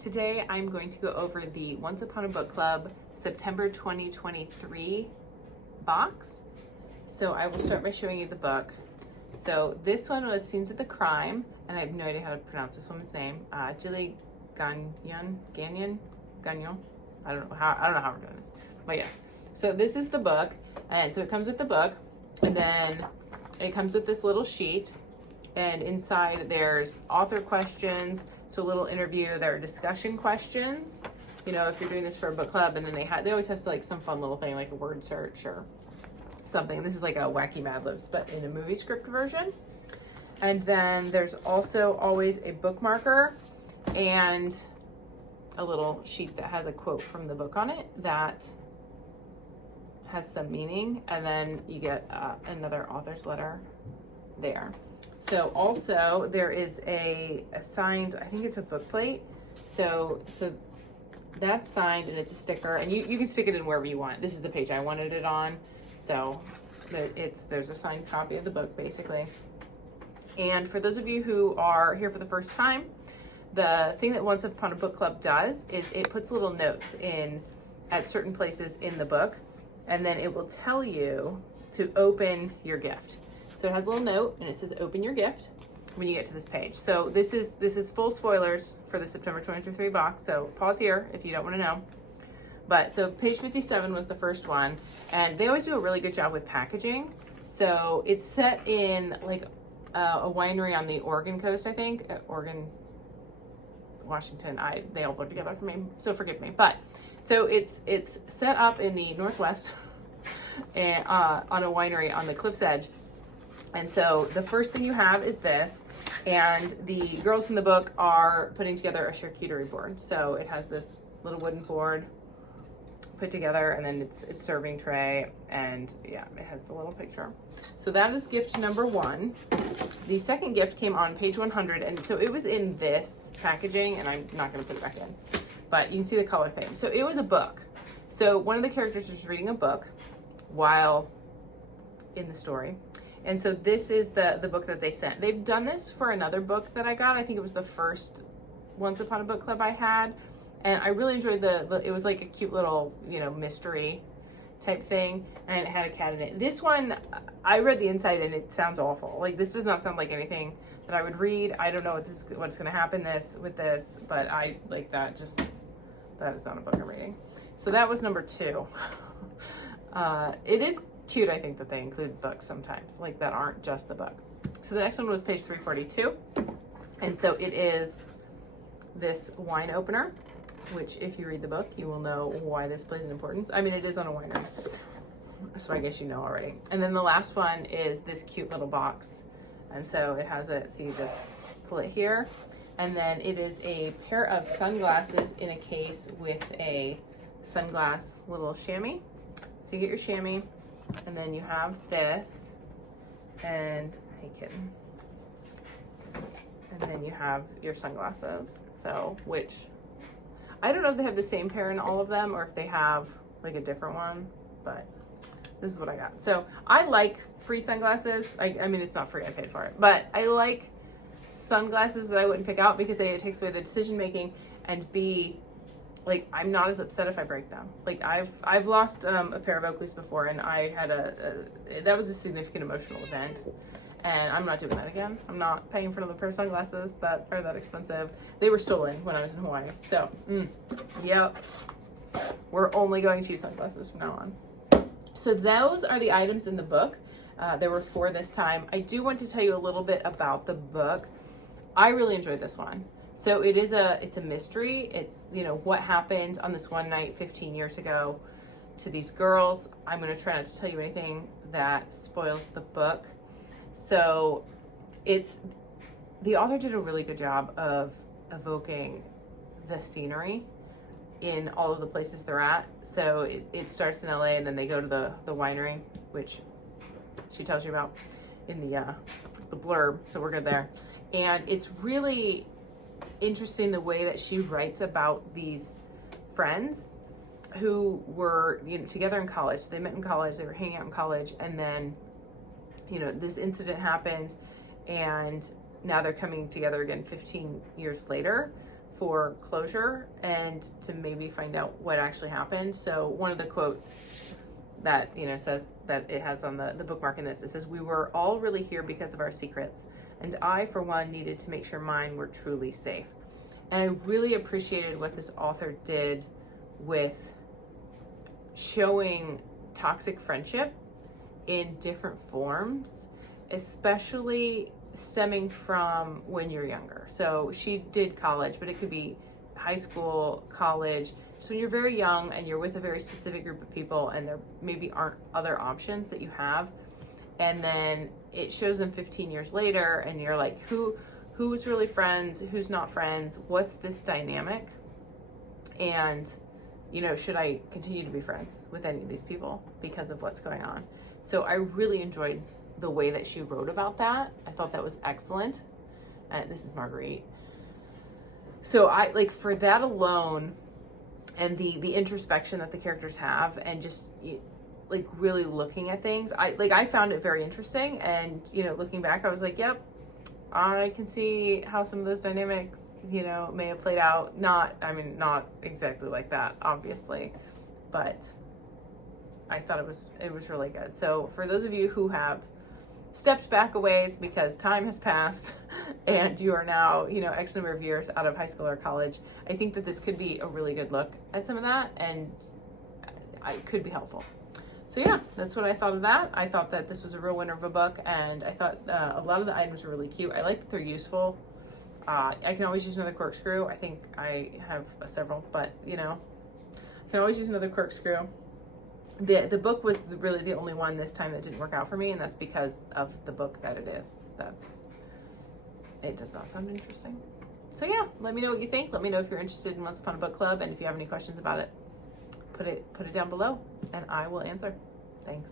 Today I'm going to go over the Once Upon a Book Club September 2023 box. So I will start by showing you the book. So this one was Scenes of the Crime, and I have no idea how to pronounce this woman's name. Jilly Gagnon. I don't know how we're doing this, but yes. So this is the book, and so it comes with the book, and then it comes with this little sheet, and inside there's author questions, so a little interview. There are discussion questions, you know, if you're doing this for a book club, and then they always have like some fun little thing like a word search or something. This is like a Wacky Mad Libs, but in a movie script version. And then there's also always a bookmarker and a little sheet that has a quote from the book on it that has some meaning, and then you get another author's letter there. So also there is a signed, I think it's a book plate. So that's signed, and it's a sticker, and you can stick it in wherever you want. This is the page I wanted it on. So there's a signed copy of the book basically. And for those of you who are here for the first time, the thing that Once Upon a Book Club does is it puts little notes in at certain places in the book, and then it will tell you to open your gift. So it has a little note, and it says open your gift when you get to this page. So this is full spoilers for the September 2023 box, so pause here if you don't want to know. But so page 57 was the first one, and they always do a really good job with packaging. So it's set in like a winery on the Oregon coast, I think. Oregon, Washington, they all blur together for me, so forgive me. But so it's set up in the Northwest and on a winery on the cliff's edge. And so the first thing you have is this, and the girls from the book are putting together a charcuterie board. So it has this little wooden board put together, and then it's serving tray, and yeah, it has the little picture. So that is gift number one. The second gift came on page 100, and so it was in this packaging, and I'm not going to put it back in, but you can see the color theme. So it was a book. So one of the characters was reading a book while in the story. And so this is the book that they sent. They've done this for another book that I got. I think it was the first Once Upon a Book Club I had. And I really enjoyed it was like a cute little, mystery type thing. And it had a cat in it. This one, I read the inside and it sounds awful. Like, this does not sound like anything that I would read. I don't know what's going to happen with this, but I like that. That is not a book I'm reading. So that was number two. It is cute, I think, that they include books sometimes, like that aren't just the book. So the next one was page 342. And so it is this wine opener, which if you read the book, you will know why this plays an importance. I mean, it is on a winery, so I guess you know already. And then the last one is this cute little box. And so it has it, so you just pull it here. And then it is a pair of sunglasses in a case with a sunglass little chamois. So you get your chamois, and then you have this, and hey kitten. And then you have your sunglasses. So, which, I don't know if they have the same pair in all of them or if they have like a different one, but this is what I got. So I like free sunglasses. I mean, it's not free, I paid for it, but I like sunglasses that I wouldn't pick out because A, it takes away the decision making, and B, like, I'm not as upset if I break them. Like, I've lost a pair of Oakleys before, and I had that was a significant emotional event, and I'm not doing that again. I'm not paying for another pair of sunglasses that are that expensive. They were stolen when I was in Hawaii. So, yep. We're only going cheap sunglasses from now on. So those are the items in the book. There were 4 this time. I do want to tell you a little bit about the book. I really enjoyed this one. So it's a mystery. It's, what happened on this one night 15 years ago to these girls. I'm going to try not to tell you anything that spoils the book. So the author did a really good job of evoking the scenery in all of the places they're at. So it starts in LA, and then they go to the winery, which she tells you about in the blurb. So we're good there. And it's really interesting the way that she writes about these friends who were together in college. They met in college, they were hanging out in college, and then this incident happened, and now they're coming together again 15 years later, for closure and to maybe find out what actually happened. So one of the quotes that, you know, says that it has on the bookmark in this, it says, "We were all really here because of our secrets, and I, for one, needed to make sure mine were truly safe." And I really appreciated what this author did with showing toxic friendship in different forms, especially stemming from when you're younger. So she did college, but it could be high school, college. So when you're very young and you're with a very specific group of people and there maybe aren't other options that you have, and then it shows them 15 years later and you're like, who's really friends, who's not friends, what's this dynamic? And, you know, should I continue to be friends with any of these people because of what's going on? So I really enjoyed the way that she wrote about that. I thought that was excellent. And this is Marguerite. So I like, for that alone, and the introspection that the characters have, and just like really looking at things, I found it very interesting. And, you know, looking back, I was like, yep, I can see how some of those dynamics, you know, may have played out. Not exactly like that, obviously, but I thought it was really good. So for those of you who have stepped back a ways because time has passed and you are now, you know, X number of years out of high school or college, I think that this could be a really good look at some of that, and it could be helpful. So yeah, that's what I thought of that. I thought that this was a real winner of a book, and I thought a lot of the items were really cute. I like that they're useful. I can always use another corkscrew. I think I have several, but, you know, I can always use another corkscrew. The book was really the only one this time that didn't work out for me, and that's because of the book that it is. It does not sound interesting. So yeah, let me know what you think. Let me know if you're interested in Once Upon a Book Club, and if you have any questions about it, put it down below and I will answer. Thanks.